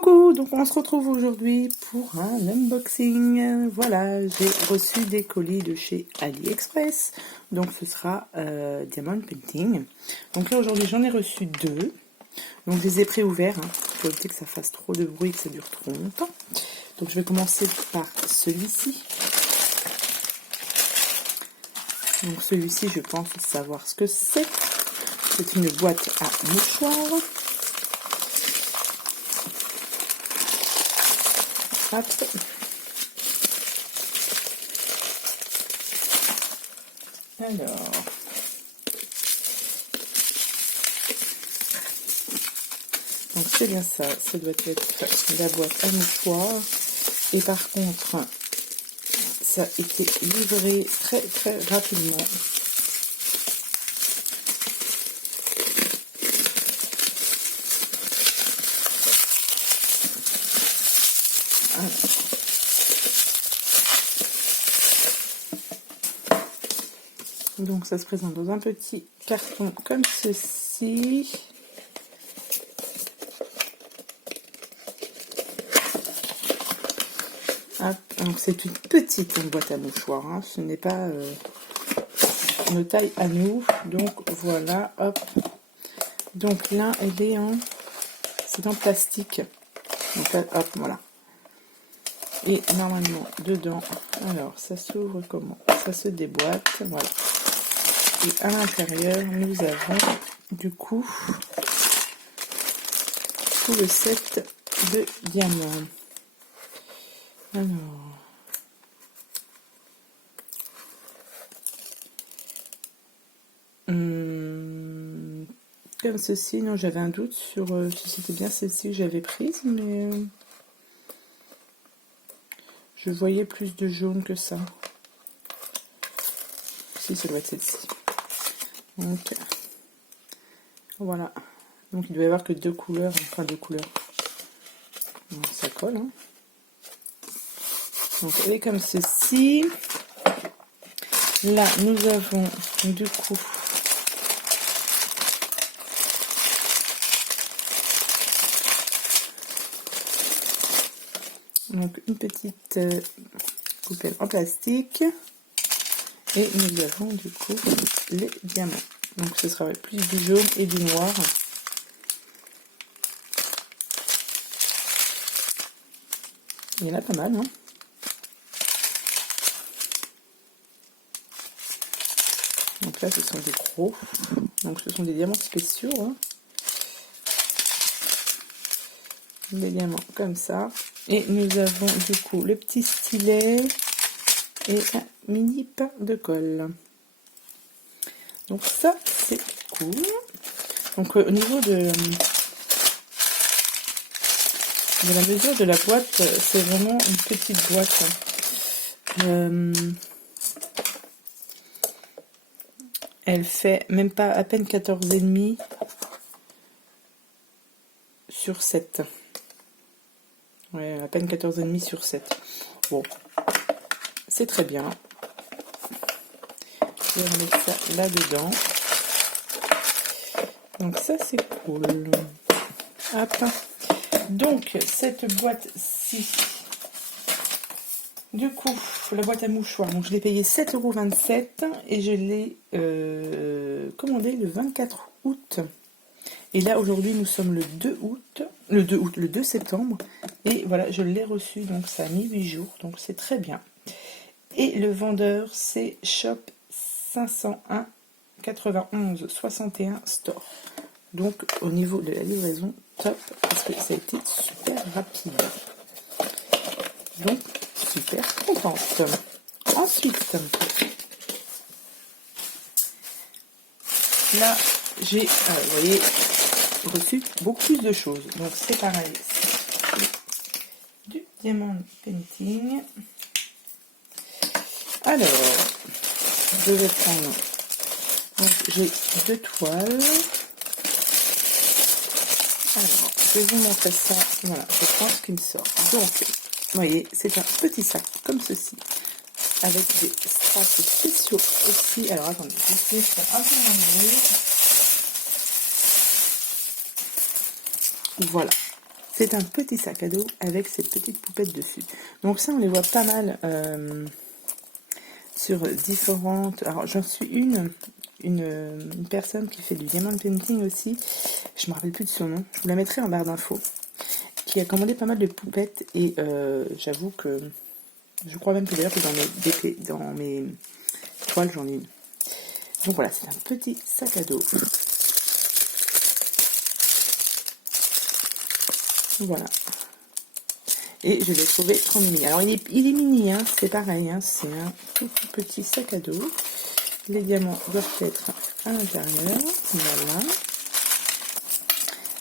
Coucou, donc on se retrouve aujourd'hui pour un unboxing. Voilà, j'ai reçu des colis de chez AliExpress, donc ce sera Diamond Painting. Donc là aujourd'hui j'en ai reçu deux, donc je les ai pré-ouverts, pour éviter que ça fasse trop de bruit et que ça dure trop longtemps. Donc je vais commencer par celui-ci. Donc celui-ci je pense savoir ce que c'est. C'est une boîte à mouchoirs. Hop. Alors, donc c'est bien ça, ça doit être la boîte à mouchoirs. Et par contre, ça a été livré très très rapidement. Alors. Donc ça se présente dans un petit carton comme ceci. Hop. Donc c'est une petite boîte à mouchoirs, ce n'est pas nos tailles à nous. Donc voilà, hop. Donc là elle est c'est en plastique. Donc là, hop, voilà. Et normalement dedans, alors ça s'ouvre comment? Ça se déboîte, voilà. Et à l'intérieur, nous avons du coup tout le set de diamants. Alors, comme ceci, non, j'avais un doute sur si c'était bien celle-ci que j'avais prise, mais je voyais plus de jaune que ça. Si, ça doit être celle-ci. Donc, voilà. Donc, il doit y avoir que deux couleurs, enfin deux couleurs. Donc, ça colle, hein. Donc, elle est comme ceci. Là, nous avons du coup donc une petite coupelle en plastique. Et nous avons du coup les diamants. Donc ce sera plus du jaune et du noir. Il y en a pas mal, hein. Donc là ce sont des gros. Donc ce sont des diamants spéciaux, hein. Des diamants comme ça. Et nous avons du coup le petit stylet et un mini pain de colle. Donc ça c'est cool. Donc au niveau de la mesure de la boîte, c'est vraiment une petite boîte. Elle fait même pas à peine 14,5 sur 7. Ouais, à peine 14,5 sur 7. Bon, c'est très bien. Je vais remettre ça là-dedans. Donc ça c'est cool. Hop. Donc cette boîte-ci, du coup, la boîte à mouchoirs, donc je l'ai payé 7,27 € et je l'ai commandé le 24 août. Et là aujourd'hui nous sommes le 2 septembre. Et voilà, je l'ai reçu, donc ça a mis 8 jours, donc c'est très bien. Et le vendeur c'est Shop 501 91 61 Store. Donc au niveau de la livraison, top, parce que ça a été super rapide. Donc super contente. Ensuite, là j'ai, vous voyez, reçu beaucoup plus de choses. Donc c'est pareil, du Diamond Painting. Alors, je vais prendre, donc j'ai deux toiles. Alors, je vais vous montrer ça. Voilà, je prends ce qui me sort. Donc, vous voyez, c'est un petit sac comme ceci, avec des strass spéciaux aussi. Alors, attendez, je vais faire un peu moins de bruit. Voilà, c'est un petit sac à dos avec ces petites poupettes dessus. Donc ça, on les voit pas mal sur différentes... Alors, j'en suis une personne qui fait du diamond painting aussi. Je me rappelle plus de son nom. Je vous la mettrai en barre d'infos. Qui a commandé pas mal de poupettes. Et j'avoue que... Je crois même que d'ailleurs que dans mes toiles, j'en ai une. Donc voilà, c'est un petit sac à dos. Voilà. Et je l'ai trouvé trop mini. Alors il est mini, hein, c'est pareil, hein, c'est un tout petit sac à dos. Les diamants doivent être à l'intérieur. Voilà.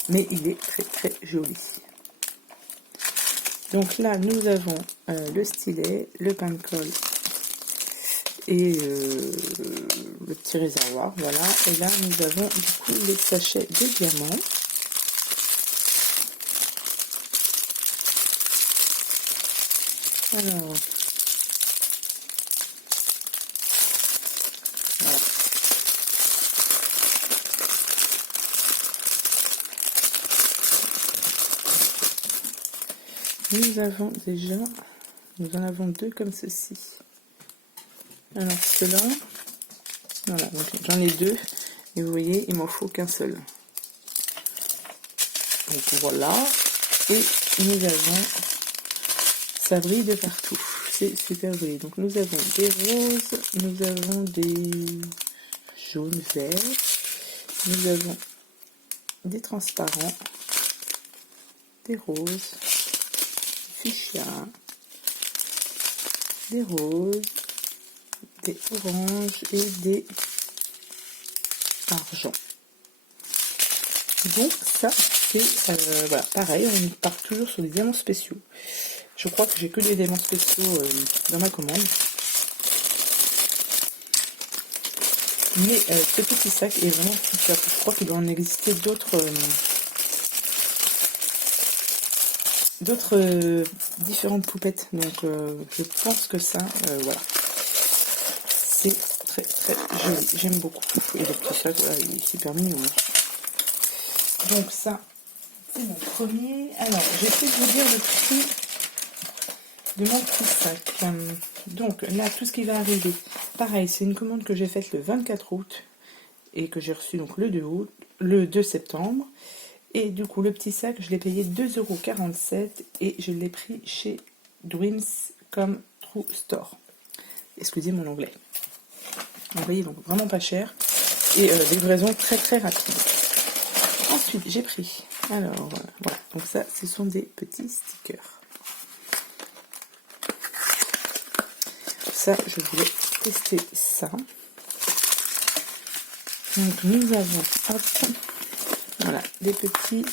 Mais il est très très joli. Donc là, nous avons le stylet, le pain de colle et le petit réservoir. Voilà. Et là, nous avons du coup les sachets de diamants. Alors, voilà. Nous avons déjà, nous en avons deux comme ceci. Alors ceux-là, voilà, donc j'en ai deux, et vous voyez, il m'en faut qu'un seul. Donc voilà, et nous avons, ça brille de partout, c'est super joli. Donc nous avons des roses, nous avons des jaunes, verts, nous avons des transparents, des roses, des fuchsia, des roses, des oranges et des argent. Donc ça c'est voilà, pareil, on part toujours sur des diamants spéciaux. Je crois que j'ai que des diamants spéciaux dans ma commande. Mais ce petit sac est vraiment super. Je crois qu'il doit en exister d'autres différentes poupettes. Donc je pense que ça, voilà. C'est très très joli. J'aime beaucoup. Et le petit sac, voilà, il est super mignon. Donc ça, c'est mon premier. Alors, j'essaie de vous dire le prix de mon petit sac. Donc là, tout ce qui va arriver, pareil, c'est une commande que j'ai faite le 24 août et que j'ai reçu donc le 2 septembre. Et du coup, le petit sac, je l'ai payé 2,47 € et je l'ai pris chez Dreams comme True Store. Excusez mon anglais. Vous voyez, donc vraiment pas cher et livraison très très rapide. Ensuite, j'ai pris, alors voilà, donc ça, ce sont des petits stickers. Ça, je voulais tester ça. Donc nous avons, hop, voilà, des petits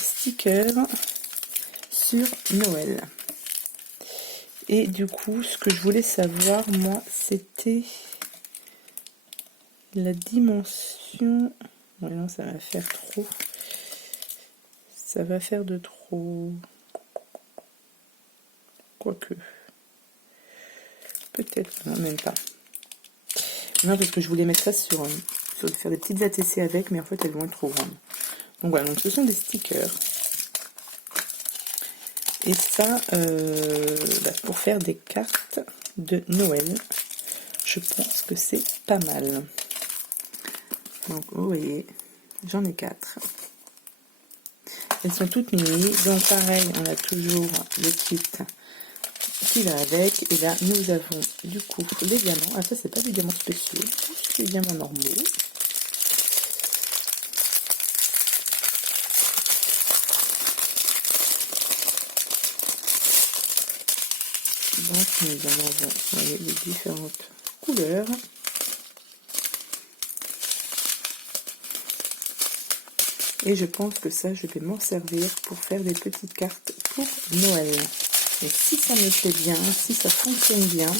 stickers sur Noël. Et du coup, ce que je voulais savoir, moi, c'était la dimension. Ouais, non, ça va faire trop. Ça va faire de trop. Quoique. Peut-être, non, même pas. Non, parce que je voulais mettre ça sur faire des petites ATC avec, mais en fait, elles vont être trop grandes. Donc voilà, donc ce sont des stickers. Et ça, pour faire des cartes de Noël, je pense que c'est pas mal. Donc, vous voyez, j'en ai 4. Elles sont toutes mini. Donc, pareil, on a toujours le kit qui va avec. Et là, nous avons du coup les diamants. Ah, ça, c'est pas des diamants spéciaux, c'est des diamants normaux. Donc, nous en avons, vous voyez, les différentes couleurs. Et je pense que ça, je vais m'en servir pour faire des petites cartes pour Noël. Et si ça me plaît bien, si ça fonctionne bien,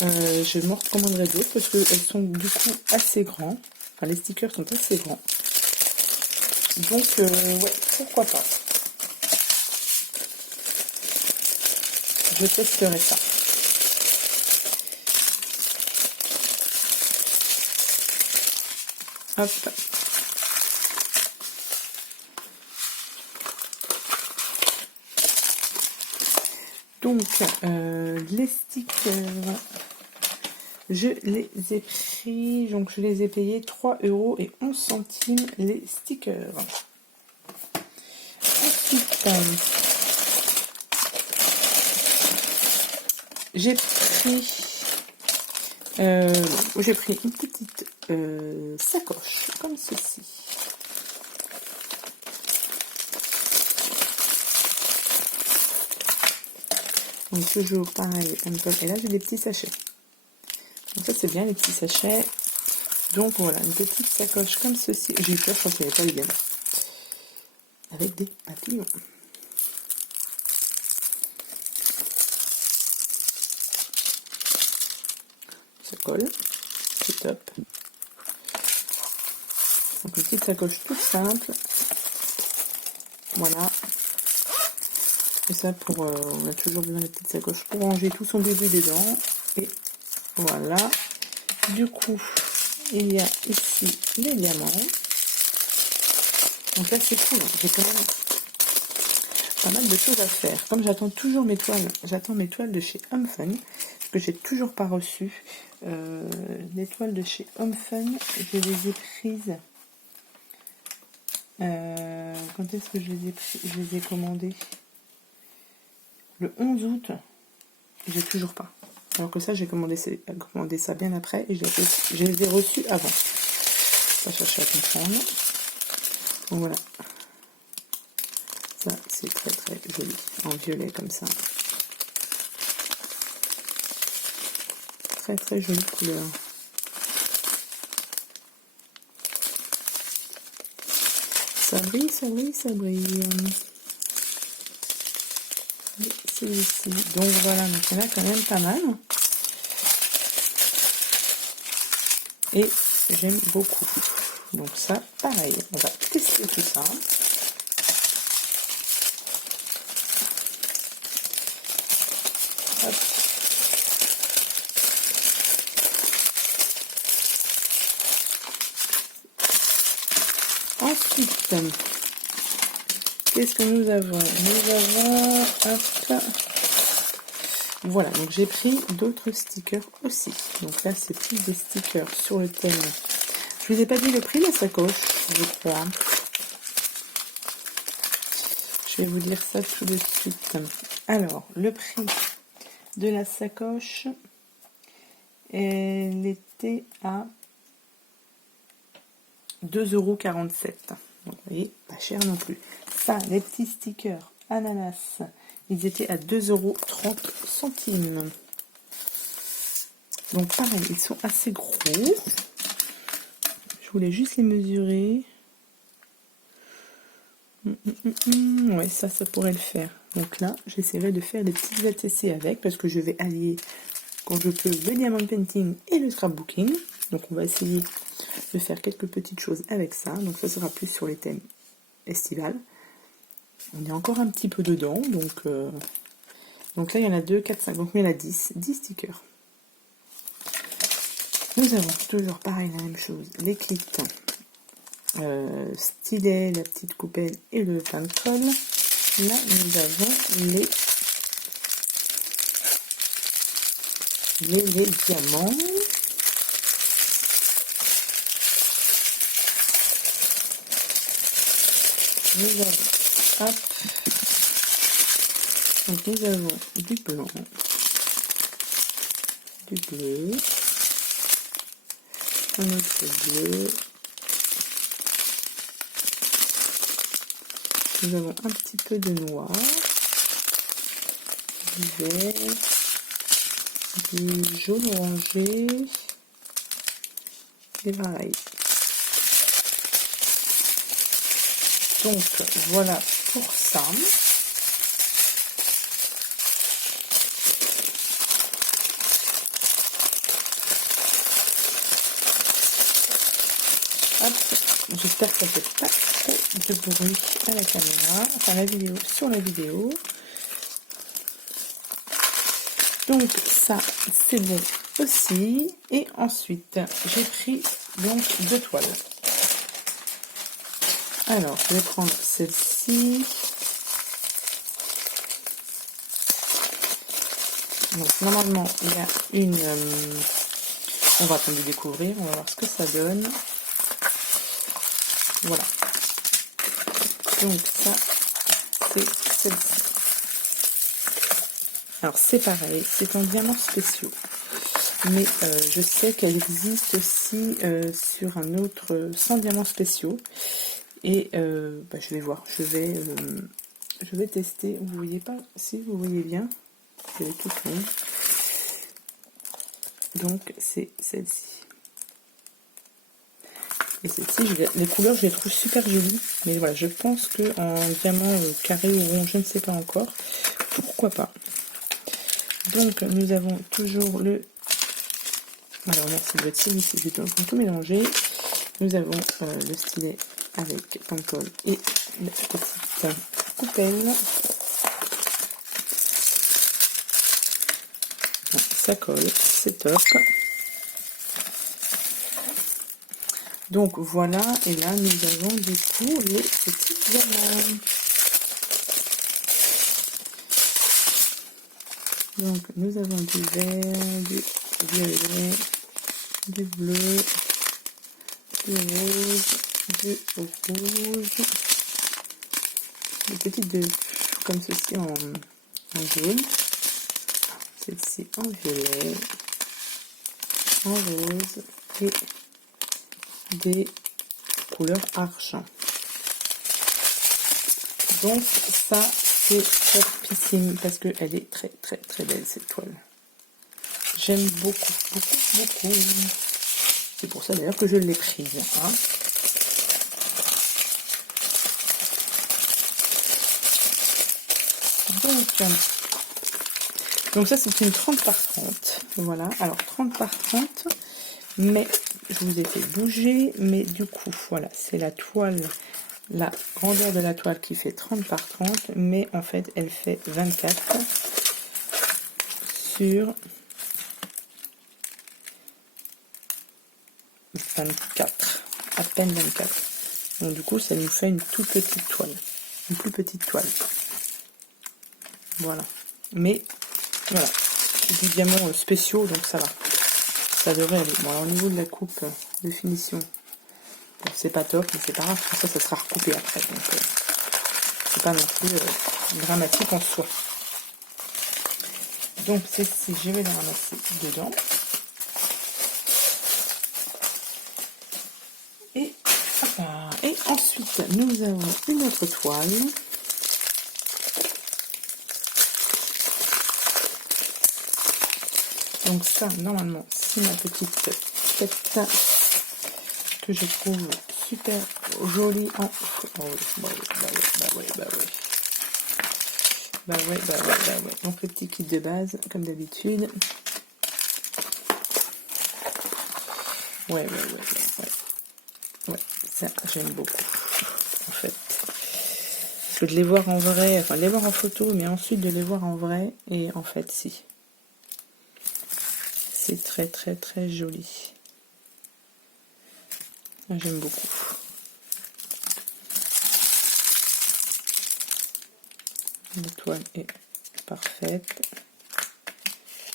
je m'en recommanderai d'autres parce qu'elles sont du coup assez grands. Enfin, les stickers sont assez grands. Donc, ouais, pourquoi pas. Je testerai ça. Hop. Donc, les stickers, je les ai pris, donc je les ai payés 3,11 € les stickers. Ensuite, j'ai pris une petite sacoche comme ceci. Donc toujours pareil, et là j'ai des petits sachets. Donc ça c'est bien les petits sachets. Donc voilà, une petite sacoche comme ceci. J'ai eu peur, je crois qu'il n'y avait pas les gamins. Avec des papillons. Ça colle, c'est top. Donc une petite sacoche toute simple. Voilà. Et ça pour, on a toujours besoin de petites sacoches pour ranger tout son bébé dedans. Et voilà. Du coup, il y a ici les diamants. Donc là c'est cool, hein. J'ai quand même pas mal de choses à faire. Comme j'attends toujours mes toiles, de chez Home Fun, parce que j'ai toujours pas reçu les toiles de chez Home Fun. Je les ai prises. Quand est-ce que je les ai pris? Je les ai commandées le 11 août. J'ai toujours pas. Alors que ça, j'ai commandé ça bien après et je les ai reçus avant. Pas chercher à comprendre. Donc voilà. Ça, c'est très très joli. En violet comme ça. Très très jolie couleur. Ça brille, ça brille, ça brille. C'est ici. Donc voilà, donc il y en a quand même pas mal. Et j'aime beaucoup. Donc ça, pareil, on va tester tout ça. Hop. Ensuite, qu'est-ce que nous avons? Nous avons, hop, voilà, donc j'ai pris d'autres stickers aussi. Donc là, c'est plus des stickers sur le thème. Je vous ai pas dit le prix de la sacoche, je crois. Je vais vous dire ça tout de suite. Alors, le prix de la sacoche, elle était à 2,47 €. Donc, vous voyez, pas cher non plus. Ça, les petits stickers ananas, ils étaient à 2,30 €. Donc, pareil, ils sont assez gros. Je voulais juste les mesurer. Ouais, ça pourrait le faire. Donc là, j'essaierai de faire des petits ATC avec, parce que je vais allier, quand je peux, le diamond painting et le scrapbooking. Donc on va essayer de faire quelques petites choses avec ça. Donc ça sera plus sur les thèmes estivales. On est encore un petit peu dedans, donc là il y en a 2, 4, 5, donc il y en a 10 stickers. Nous avons toujours pareil la même chose, les kits. Stylet, la petite coupelle et le pain de colle. Là, nous avons les diamants. Nous avons, hop, donc nous avons du blanc, du bleu, un autre bleu. Nous avons un petit peu de noir, du vert, du jaune orangé, et pareil. Donc voilà pour ça. Hop, j'espère que ça fait pas trop de bruit à la caméra, enfin la vidéo, sur la vidéo. Donc ça c'est bon aussi. Et ensuite j'ai pris donc 2 toiles. Alors je vais prendre celle-ci. Donc normalement il y a une... on va attendre de découvrir, on va voir ce que ça donne. Voilà. Donc ça, c'est celle-ci. Alors c'est pareil, c'est en diamants spéciaux. Mais je sais qu'elle existe aussi sur un autre sans diamants spéciaux. Et je vais voir, je vais tester. Vous voyez pas, si vous voyez bien, elle est toute ronde. Donc c'est celle-ci. Et celle-ci, les couleurs, je les trouve super jolies. Mais voilà, je pense qu'en diamant carré ou rond, je ne sais pas encore. Pourquoi pas. Donc nous avons toujours le... Alors merci de votre style ici, je vais tout mélanger. Nous avons le stylet avec pantone et la petite coupelle. Bon, ça colle, c'est top. Donc voilà, et là nous avons du coup les petits diamants. Donc nous avons du vert, du violet, du bleu, du rose, des petites de comme ceci en jaune, celle-ci en violet, en rose et des couleurs argent. Donc ça c'est topissime parce qu'elle est très très très belle cette toile. J'aime beaucoup, beaucoup, beaucoup. C'est pour ça d'ailleurs que je l'ai prise. Hein. Donc ça c'est une 30 par 30. Voilà, alors 30 par 30, mais je vous ai fait bouger, mais du coup, voilà, c'est la toile, la grandeur de la toile qui fait 30 par 30, mais en fait elle fait 24 sur 24, à peine 24. Donc du coup ça nous fait une toute petite toile, une plus petite toile. Voilà, mais voilà, c'est des diamants spéciaux donc ça va, ça devrait aller. Bon alors, au niveau de la coupe de finition, bon, c'est pas top, mais c'est pas grave, ça sera recoupé après, donc c'est pas non plus dramatique en soi. Donc celle-ci, je vais la ramasser dedans. Et, et ensuite, nous avons une autre toile. Donc ça, normalement, c'est ma petite tête que je trouve super jolie en... Oh, bah ouais. Donc le petit kit de base, comme d'habitude. Ouais, ça j'aime beaucoup, en fait. Parce que de les voir en vrai, enfin de les voir en photo, mais ensuite de les voir en vrai, et en fait, si. C'est très très très joli. J'aime beaucoup. La toile est parfaite.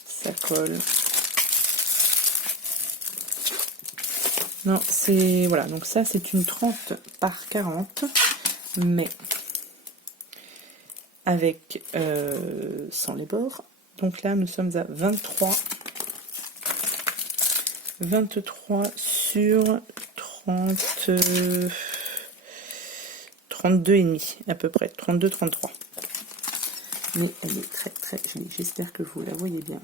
Ça colle. Non, c'est... Voilà, donc ça c'est une 30 par 40, mais avec sans les bords. Donc là, nous sommes à 23 sur 30... 32,5 à peu près, 32-33. Mais elle est très très jolie, j'espère que vous la voyez bien.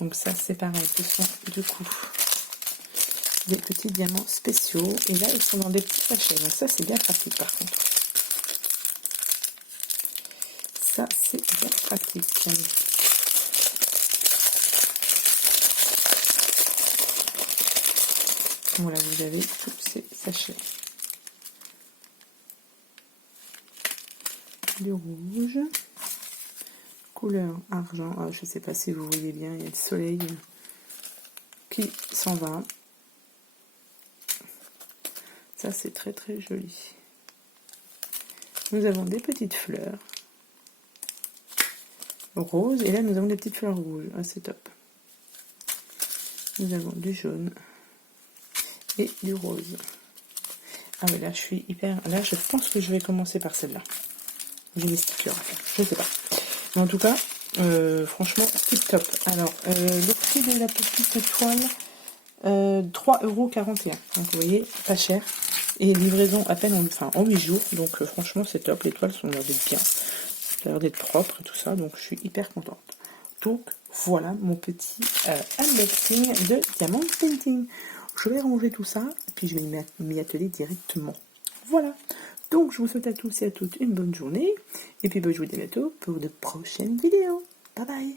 Donc ça c'est pareil, ce sont du coup des petits diamants spéciaux. Et là ils sont dans des petits sachets, donc ça c'est bien pratique par contre. Ça c'est bien pratique. Voilà, vous avez tous ces sachets. Du rouge, couleur argent, je ne sais pas si vous voyez bien, il y a le soleil qui s'en va. Ça c'est très très joli. Nous avons des petites fleurs. rose. Et là, nous avons des petites fleurs rouges. Ah, c'est top. Nous avons du jaune et du rose. Ah oui, là, je suis hyper... Là, je pense que je vais commencer par celle-là. J'ai des stickers à faire. Je sais pas. Mais en tout cas, franchement, tip top. Alors, le prix de la petite toile, 3,41 €. Donc, vous voyez, pas cher. Et livraison à peine en 8 jours. Donc, franchement, c'est top. Les toiles sont l'air d'être bien. Ça a l'air d'être propre et tout ça. Donc, je suis hyper contente. Donc, voilà mon petit unboxing de Diamond Painting. Je vais ranger tout ça. Et puis, je vais m'y atteler directement. Voilà. Donc, je vous souhaite à tous et à toutes une bonne journée. Et puis, je vous dis à bientôt pour de prochaines vidéos. Bye bye.